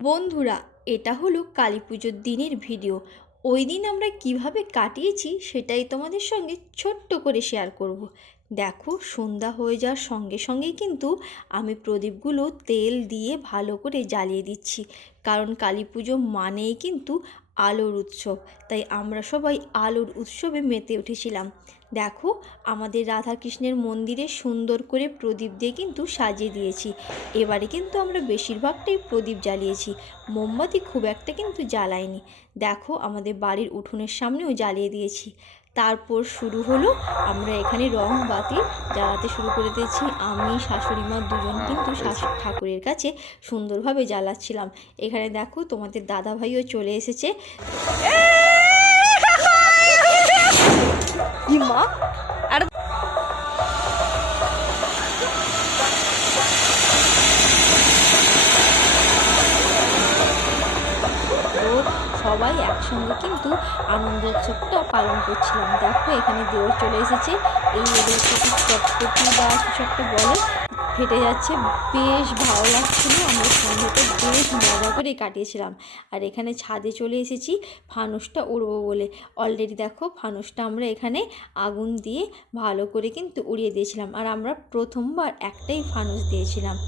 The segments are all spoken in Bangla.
বন্ধুরা, এটা হলো কালী পুজোর দিনের ভিডিও। ওই দিন আমরা কিভাবে কাটিয়েছি সেটাই তোমাদের সঙ্গে ছোট্ট করে শেয়ার করব। দেখো, সন্ধ্যা হয়ে যাওয়ার সঙ্গে সঙ্গেই কিন্তু আমি প্রদীপগুলো তেল দিয়ে ভালো করে জ্বালিয়ে দিচ্ছি, কারণ কালী পুজো মানেই কিন্তু আলোর উৎসব। তাই আমরা সবাই আলোর উৎসবে মেতে উঠেছিলাম। দেখো, আমাদের রাধাকৃষ্ণের মন্দিরে সুন্দর করে প্রদীপ দিয়ে কিন্তু সাজিয়ে দিয়েছি। এবারে কিন্তু আমরা বেশিরভাগটাই প্রদীপ জ্বালিয়েছি, মোমবাতি খুব একটা কিন্তু জ্বালাইনি। দেখো, আমাদের বাড়ির উঠোনের সামনেও জ্বালিয়ে দিয়েছি। তারপর শুরু হলো, আমরা এখানে রং বাতি জ্বালাতে শুরু করে দিয়েছি। আমি শাশুড়ি মা দুজন কিন্তু ঠাকুরের কাছে সুন্দরভাবে জ্বালাচ্ছিলাম। এখানে দেখো, তোমাদের দাদা ভাইও চলে এসেছে। মা আর সবাই একসঙ্গে কিন্তু আনন্দ উৎসবটা পালন করছিলাম। দেখো, এখানে দেওর চলে এসেছে। এই ইলেকট্রিক চটপটি বা কিছু একটা বলে, ফেটে যাচ্ছে। বেশ ভালো লাগছিল, আমরা সন্ধ্যেটা বেশ মজা করে কাটিয়েছিলাম। আর এখানে ছাদে চলে এসেছি ফানুসটা উড়বো বলে। অলরেডি দেখো, ফানুসটা আমরা এখানে আগুন দিয়ে ভালো করে কিন্তু উড়িয়ে দিয়েছিলাম। আর আমরা প্রথমবার একটাই ফানুস দিয়েছিলাম।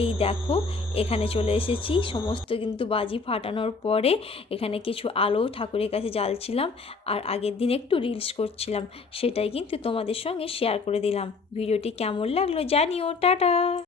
এই দেখো, এখানে চলে এসেছি। সমস্ত কিন্তু বাজি ফাটানোর পরে এখানে কিছু আলো ঠাকুরের কাছে জ্বালছিলাম। আর আগের দিন একটু রিলস করছিলাম, সেটাই কিন্তু তোমাদের সঙ্গে শেয়ার করে দিলাম। ভিডিওটি কেমন লাগলো জানিও। টাটা।